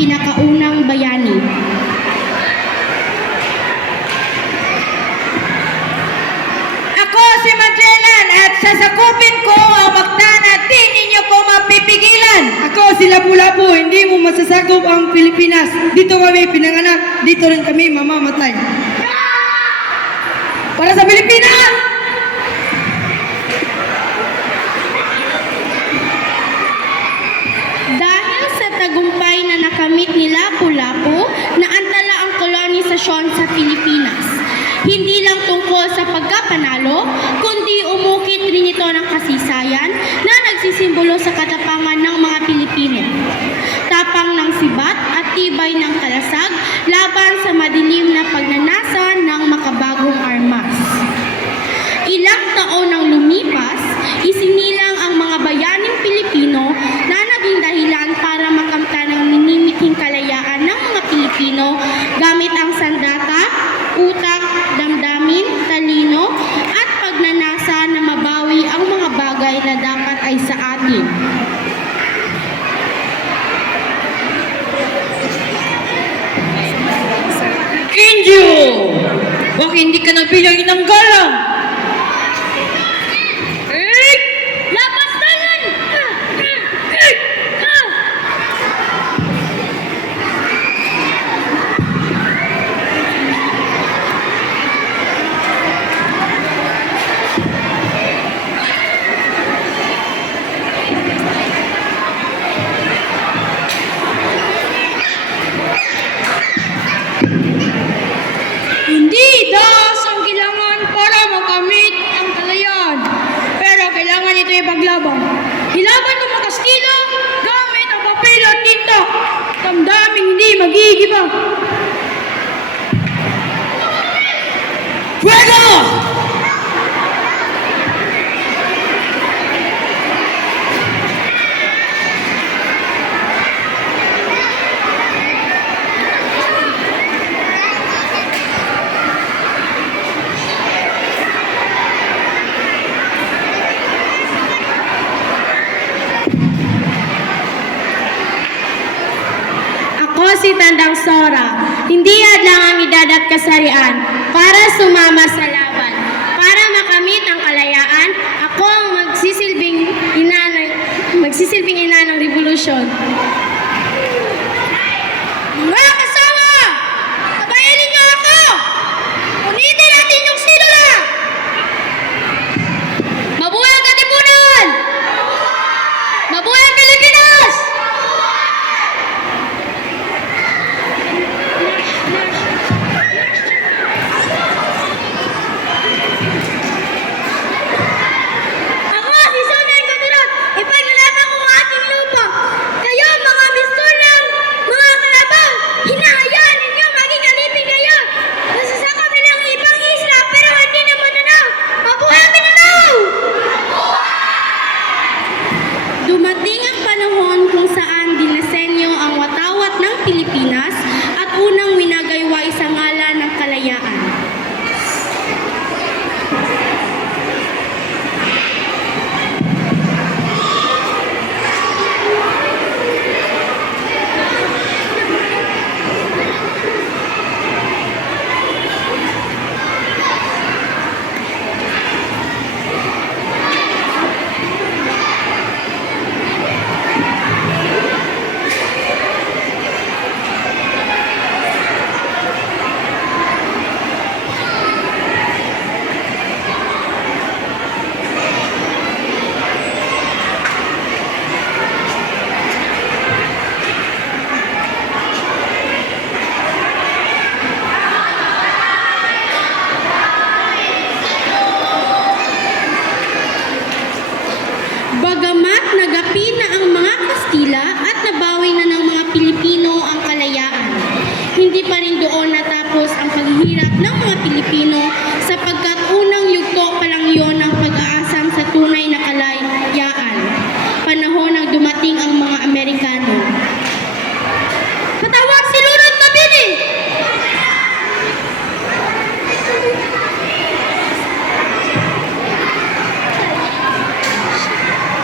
pinakaunang bayani. Ako si Magellan at sasakupin ko ang bagtan at di ninyo ko mapipigilan. Ako si Lapu-Lapu, hindi mo masasakop ang Pilipinas. Dito kami pinanganak, dito rin kami mamamatay. Para sa Pilipinas! Dahil sa tagumpay na nakamit ni Lapu-Lapu, naantala ang kolonisasyon sa Pilipinas. Hindi lang tungkol sa pagkapanalo, kundi umukit rin ito ng kasaysayan na nagsisimbolo sa katapangan ng mga Pilipino. Tapang ng sibat at tibay ng kalasag laban sa madilim na pagnanasa ng makabagong armas. Ilang taon nang lumipas, isinilang ang mga bayaning Pilipino na naging dahilan para makamtan ang minimithing kalayaan ng mga Pilipino gamit ang sandata, utak, damdamin, talino, at pagnanasa na mabawi ang mga bagay na dapat ay sa atin. Kinjo! Bakit hindi ka nabiyang ng galang? Lapas tangan! Hindi das ang kailangan para makamit ang kalayaan. Pero kailangan ito ipaglaban. Hilaban ng mga Kastila gamit ang papel at tinta. Damdaming hindi magigiba. Fuego! Ako si Tandang Sora, hindi hadlang ang edad at kasarian para sumama sa laban. Para makamit ang kalayaan, ako ang magsisilbing ina ng revolusyon. Mga kasama! Sabayan ninyo ako! Unitin natin yung sinula! Mabuhay ang Katipunan! Mabuhay ang Pilipinas! Ako, si Sonia Coturot, ipaglalatan ko ang ating lupa. Kayo, mga mistulang, mga kalabang, hinahayaan ninyo maging alipin kayo. Nasasaka kami ng ibang isla, pero hindi na Mindanao. Mabuhay ang Mindanao! Dumating ang panahon kung saan dinasenyo ang watawat ng Pilipinas at unang winagaywa sa ngalan ng kalayaan. Bagamat nagapi na ang mga Kastila at nabawi na ng mga Pilipino ang kalayaan, hindi pa rin doon natapos ang paghihirap ng mga Pilipino sapagkat